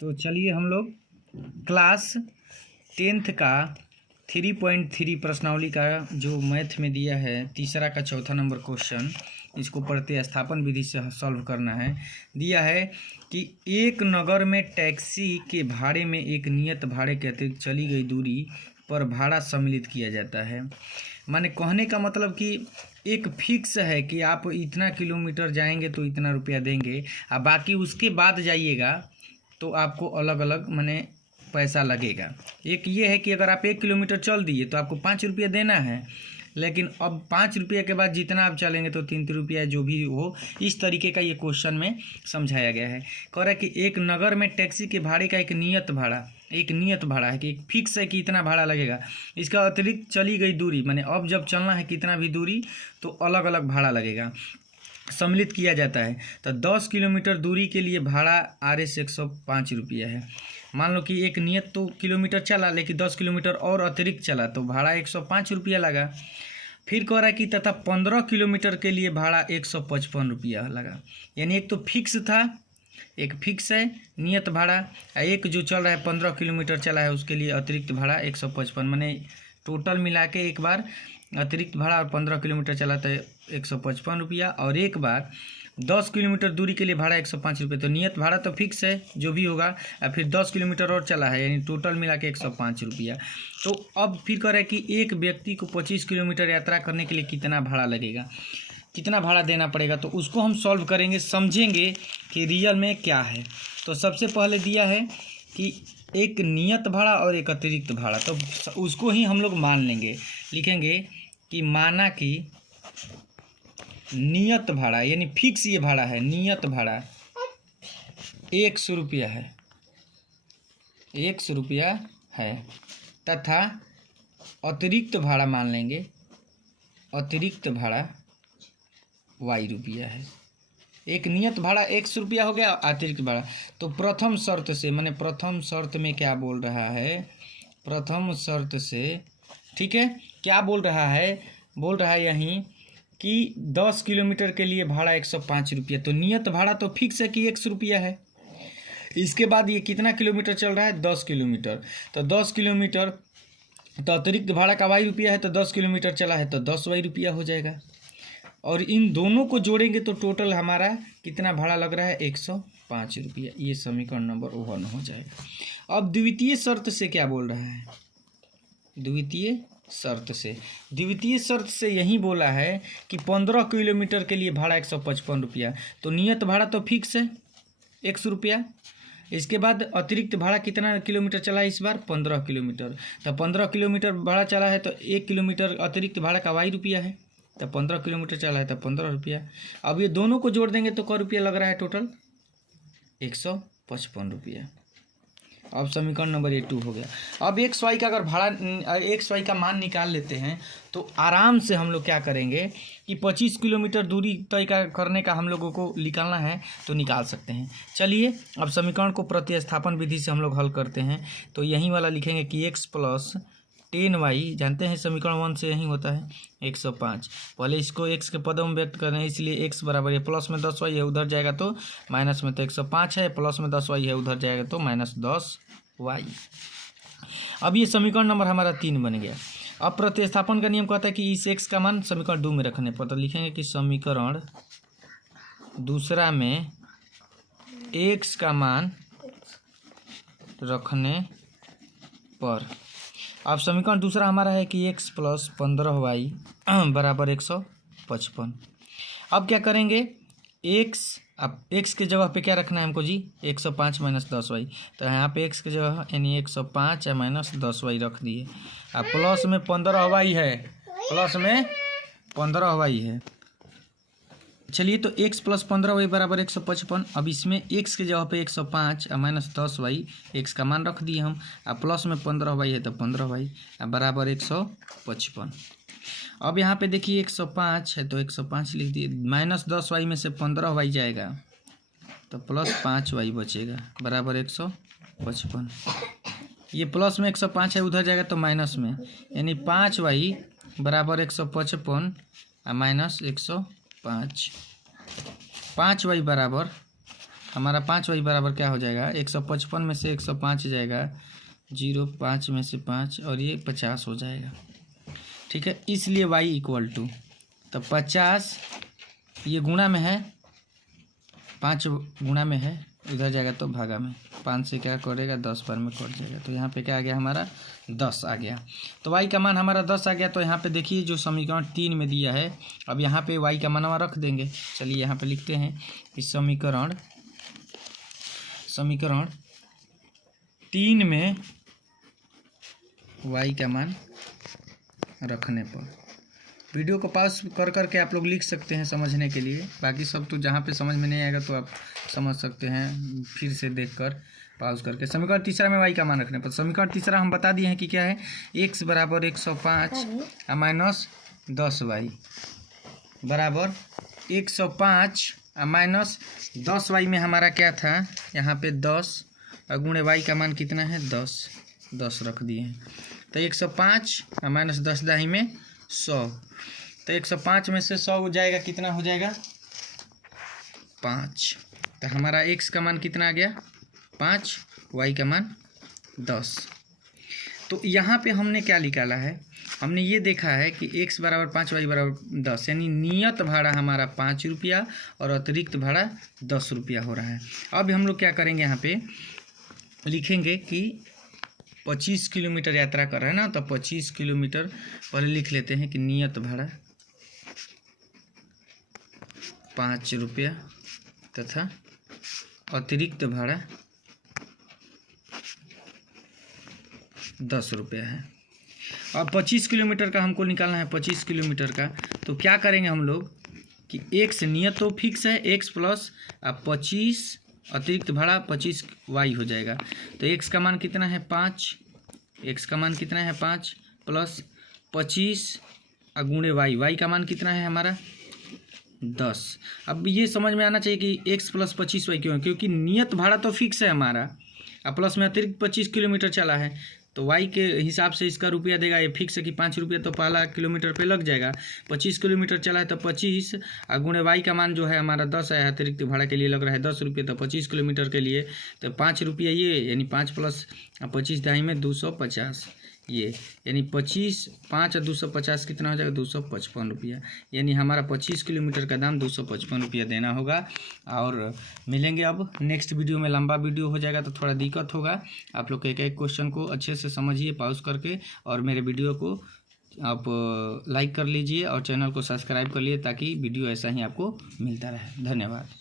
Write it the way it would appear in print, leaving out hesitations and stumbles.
तो चलिए हम लोग क्लास 10th का 3.3 प्रश्नावली का जो मैथ में दिया है तीसरा का चौथा नंबर क्वेश्चन, इसको प्रतिस्थापन विधि से सॉल्व करना है। दिया है कि एक नगर में टैक्सी के भाड़े में एक नियत भाड़े के अतिरिक्त चली गई दूरी पर भाड़ा सम्मिलित किया जाता है। माने कहने का मतलब कि एक फिक्स है कि आप इतना किलोमीटर जाएंगे तो इतना रुपया देंगे, और बाकी उसके बाद जाइएगा तो आपको अलग अलग माने पैसा लगेगा। एक ये है कि अगर आप 1 किलोमीटर चल दिए तो आपको 5 रुपया देना है, लेकिन अब 5 रुपये के बाद जितना आप चलेंगे तो 3 रुपया जो भी हो, इस तरीके का ये क्वेश्चन में समझाया गया है। कह रहा है कि एक नगर में टैक्सी के भाड़े का एक नियत भाड़ा है कि एक फिक्स है कि इतना भाड़ा लगेगा, इसका अतिरिक्त चली गई दूरी माने अब जब चलना है कितना भी दूरी तो अलग अलग भाड़ा लगेगा, सम्मिलित किया जाता है। तो 10 किलोमीटर दूरी के लिए भाड़ा RS 105 रुपया है। मान लो कि एक नियत तो किलोमीटर चला, लेकिन 10 किलोमीटर और अतिरिक्त चला तो भाड़ा 105 रुपया लगा। फिर कह रहा है कि तथा 15 किलोमीटर के लिए भाड़ा 155 रुपया लगा। यानी एक तो फिक्स था, एक फिक्स है नियत भाड़ा, एक जो चल रहा है 15 किलोमीटर चला है उसके लिए अतिरिक्त भाड़ा 155, माने टोटल मिला के एक बार अतिरिक्त भाड़ा और 15 किलोमीटर चला तो 155 रुपया, और एक बार 10 किलोमीटर दूरी के लिए भाड़ा 105 रुपये। तो नियत भाड़ा तो फिक्स है जो भी होगा, और फिर 10 किलोमीटर और चला है यानी टोटल मिला के 105 रुपया। तो अब फिर कह रहा है कि एक व्यक्ति को 25 किलोमीटर यात्रा करने के लिए कितना भाड़ा लगेगा, कितना भाड़ा देना पड़ेगा, तो उसको हम सॉल्व करेंगे, समझेंगे कि रियल में क्या है। तो सबसे पहले दिया है कि एक नियत भाड़ा और एक अतिरिक्त भाड़ा, तो उसको ही हम लोग मान लेंगे, लिखेंगे कि माना कि नियत भाड़ा यानी फिक्स ये भाड़ा है, नियत भाड़ा 100 रुपया है, 100 रुपया है, तथा अतिरिक्त भाड़ा मान लेंगे, अतिरिक्त भाड़ा Y रुपया है। एक नियत भाड़ा 100 रुपया हो गया, अतिरिक्त भाड़ा। तो प्रथम शर्त से, माने प्रथम शर्त में क्या बोल रहा है, प्रथम शर्त से ठीक है क्या बोल रहा है, बोल रहा है यहीं कि 10 किलोमीटर के लिए भाड़ा 105 रुपया। तो नियत भाड़ा तो फिक्स है कि 100 रुपया है। इसके बाद ये कितना किलोमीटर चल रहा है, 10 किलोमीटर। तो 10 किलोमीटर तो अतिरिक्त भाड़ा का Y रुपया है, तो 10 किलोमीटर चला है तो 10 Y रुपया हो जाएगा, और इन दोनों को जोड़ेंगे तो टोटल हमारा कितना भाड़ा लग रहा है, 105 रुपया। ये समीकरण नंबर 1 हो जाएगा। अब द्वितीय शर्त से क्या बोल रहा है, द्वितीय शर्त से यही बोला है कि 15 किलोमीटर के लिए भाड़ा 155 रुपया। तो नियत भाड़ा तो फिक्स है 100 रुपया। इसके बाद अतिरिक्त भाड़ा कितना किलोमीटर चला है इस बार, 15 किलोमीटर। तो 15 किलोमीटर भाड़ा चला है तो 1 किलोमीटर अतिरिक्त भाड़ा का Y रुपया है, तो 15 किलोमीटर चला है तो 15 रुपया। अब ये दोनों को जोड़ देंगे तो क रुपया लग रहा है टोटल, 155 रुपया। अब समीकरण नंबर 2 हो गया। अब XY का अगर भाड़ा XY का मान निकाल लेते हैं तो आराम से हम लोग क्या करेंगे कि 25 किलोमीटर दूरी तय करने का हम लोगों को निकालना है तो निकाल सकते हैं। चलिए अब समीकरण को प्रतिस्थापन विधि से हम लोग हल करते हैं। तो यही वाला लिखेंगे कि x + 10y, जानते हैं समीकरण 1 से यही होता है 105। पहले इसको x के पदों में व्यक्त करें, इसलिए x बराबर है प्लस में 10y है उधर जाएगा तो माइनस में, तो 105 है, प्लस में 10y है उधर जाएगा तो -10y। अब ये समीकरण नंबर हमारा 3 बन गया। अब प्रतिस्थापन का नियम कहता है कि इस x का मान समीकरण 2 में रखने पर, तो लिखेंगे कि समीकरण दूसरा में x का मान रखने पर। अब समीकरण दूसरा हमारा है कि x + 15y बराबर 155। अब क्या करेंगे, अब x के जगह पे क्या रखना है हमको जी, 105 - 10y। तो यहाँ पे x के जगह यानी 105 या -10y रख दिए, अब प्लस में 15y है, प्लस में 15y है। चलिए तो x + 15y बराबर 155। अब इसमें x के जगह पे 105 और -10y x का मान रख दिए हम, अब प्लस में 15y है तो 15y बराबर 155। अब यहाँ पे देखिए 105 है तो 105 लिख दिए, -10y में से 15y जाएगा तो +5y बचेगा बराबर 155। ये प्लस में 105 है उधर जाएगा तो माइनस में, यानी 5y बराबर 155 और -105। 5y बराबर हमारा 5y बराबर क्या हो जाएगा, 155 में से 105 जाएगा, 0 5 में से 5 और ये 50 हो जाएगा। ठीक है, इसलिए y इक्वल टू, तो 50 ये गुणा में है, 5 गुणा में है, इधर जाएगा तो भागा में, 5 से क्या करेगा 10 बार में कट जाएगा, तो यहाँ पे क्या आ गया हमारा 10 आ गया। तो y का मान हमारा 10 आ गया। तो यहाँ पे देखिए जो समीकरण 3 में दिया है, अब यहाँ पे y का मान हम रख देंगे। चलिए यहाँ पे लिखते हैं कि समीकरण 3 में y का मान रखने पर, वीडियो को पॉज कर करके आप लोग लिख सकते हैं समझने के लिए, बाकी सब तो जहाँ पे समझ में नहीं आएगा तो आप समझ सकते हैं फिर से देखकर पॉज करके। समीकरण तीसरा में y का मान रखने पर, समीकरण तीसरा हम बता दिए हैं कि क्या है, x बराबर 105 माइनस 10y बराबर 105 माइनस 10y में हमारा क्या था, यहाँ पे 10 और गुणे y का मान कितना है 10 रख दिए हैं। तो 105 माइनस 10 दाही में 100, तो 105 में से 100 हो जाएगा, कितना हो जाएगा 5। तो हमारा x का मान कितना आ गया 5, y का मान 10। तो यहाँ पे हमने क्या निकाला है, हमने ये देखा है कि x बराबर 5 y बराबर 10, यानी नियत भाड़ा हमारा 5 रुपया और अतिरिक्त भाड़ा 10 रुपया हो रहा है। अब हम लोग क्या करेंगे, यहाँ पे लिखेंगे कि 25 किलोमीटर यात्रा कर रहे हैं ना, तो 25 किलोमीटर पहले लिख लेते हैं कि नियत भाड़ा 5 रुपया तथा अतिरिक्त भाड़ा 10 रुपया है। अब 25 किलोमीटर का हमको निकालना है, 25 किलोमीटर का, तो क्या करेंगे हम लोग कि x नियत तो फिक्स है, x प्लस 25 अतिरिक्त भाड़ा 25 y हो जाएगा। तो x का मान कितना है 5, x का मान कितना है 5 प्लस 25 गुणे y का मान कितना है हमारा 10। अब ये समझ में आना चाहिए कि x प्लस 25y क्यों है, क्योंकि नियत भाड़ा तो फिक्स है हमारा, अब प्लस में अतिरिक्त 25 किलोमीटर चला है, तो y के हिसाब से इसका रुपया देगा, ये फिक्स है कि 5 रुपया तो पहला किलोमीटर पे लग जाएगा। 25 किलोमीटर चला है तो 25 गुणे y का मान जो है हमारा 10 है, अतिरिक्त भाड़ा के लिए लग रहा है 10 रुपये, तो 25 किलोमीटर के लिए तो 5 रुपया ये, यानी 5 प्लस 25 दाई में 250 ये, यानी 25 5 और 250 कितना हो जाएगा 255 रुपया, यानी हमारा 25 किलोमीटर का दाम 255 रुपया देना होगा। और मिलेंगे अब नेक्स्ट वीडियो में, लंबा वीडियो हो जाएगा तो थोड़ा दिक्कत होगा। आप लोग एक एक क्वेश्चन को अच्छे से समझिए पॉज करके, और मेरे वीडियो को आप लाइक कर लीजिए और चैनल को सब्सक्राइब कर लिए ताकि वीडियो ऐसा ही आपको मिलता रहे। धन्यवाद।